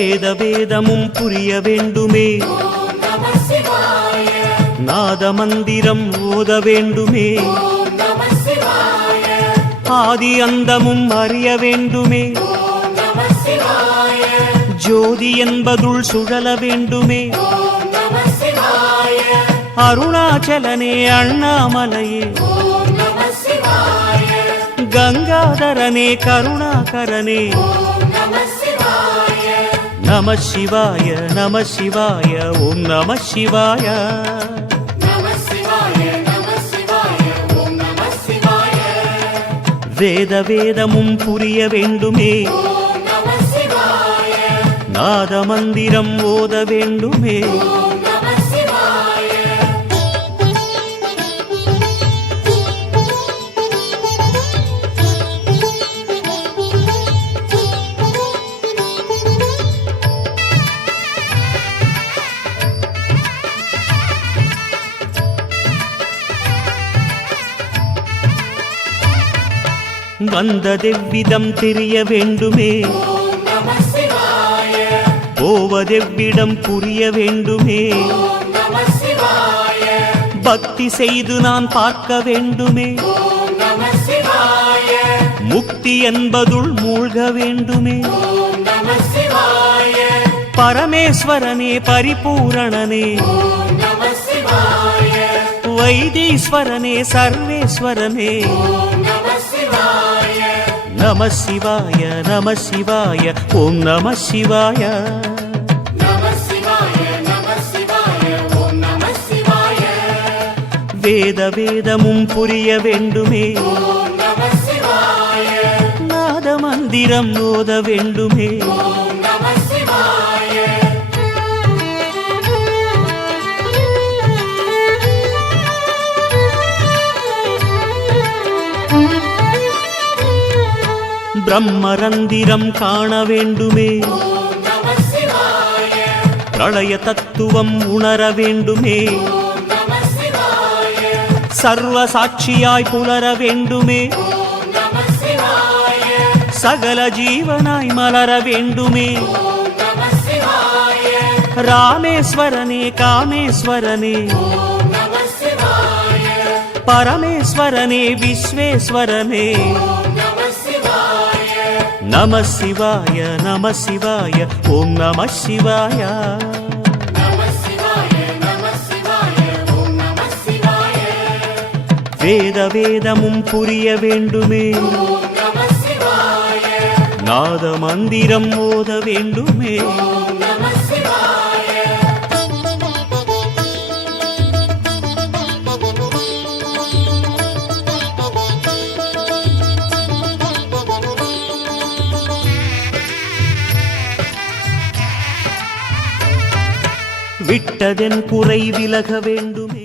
வேத வேதமும் புரிய வேண்டுமே, நாத மந்திரம் ஓத வேண்டுமே, ஆதி அந்தமும் அறிய வேண்டுமே, ஜோதி என்பதுள் சுழல வேண்டுமே, அருணாச்சலனே அண்ணாமலையே கங்காதரனே கருணாகரனே நம சிவாய நம சிவாய ஓம் நம சிவாய. வேத வேதமும் புரிய வேண்டுமே, நாத மந்திரம் ஓத வேண்டுமே, வந்ததெவ்விதம் தெரிய வேண்டுமே, போவதெவ்விடம் புரிய வேண்டுமே, பக்தி செய்து நான் பார்க்க வேண்டுமே, முக்தி என்பதுள் மூழ்க வேண்டுமே, பரமேஸ்வரனே பரிபூரணனே வைத்தீஸ்வரனே சர்வேஸ்வரனே நம சிவாய நம சிவாய ஓம் நம சிவாய. வேத வேதமும் புரிய வேண்டுமே, நாத மந்திரம் ஓத வேண்டுமே, பிரம்மரந்திரம் காண வேண்டுமே, பிரளய தத்துவம் உணர வேண்டுமே, சர்வ சாட்சியாய் புலர வேண்டுமே, சகல ஜீவனாய் மலர வேண்டுமே, ராமேஸ்வரனே காமேஸ்வரனே பரமேஸ்வரனே விஸ்வேஸ்வரனே நம சிவாய நம சிவாய ஓம் நம சிவாய. வேத வேதமும் புரிய வேண்டுமே, நாத மந்திரம் ஓத வேண்டுமே, விட்டதென் குறை விலக வேண்டுமே.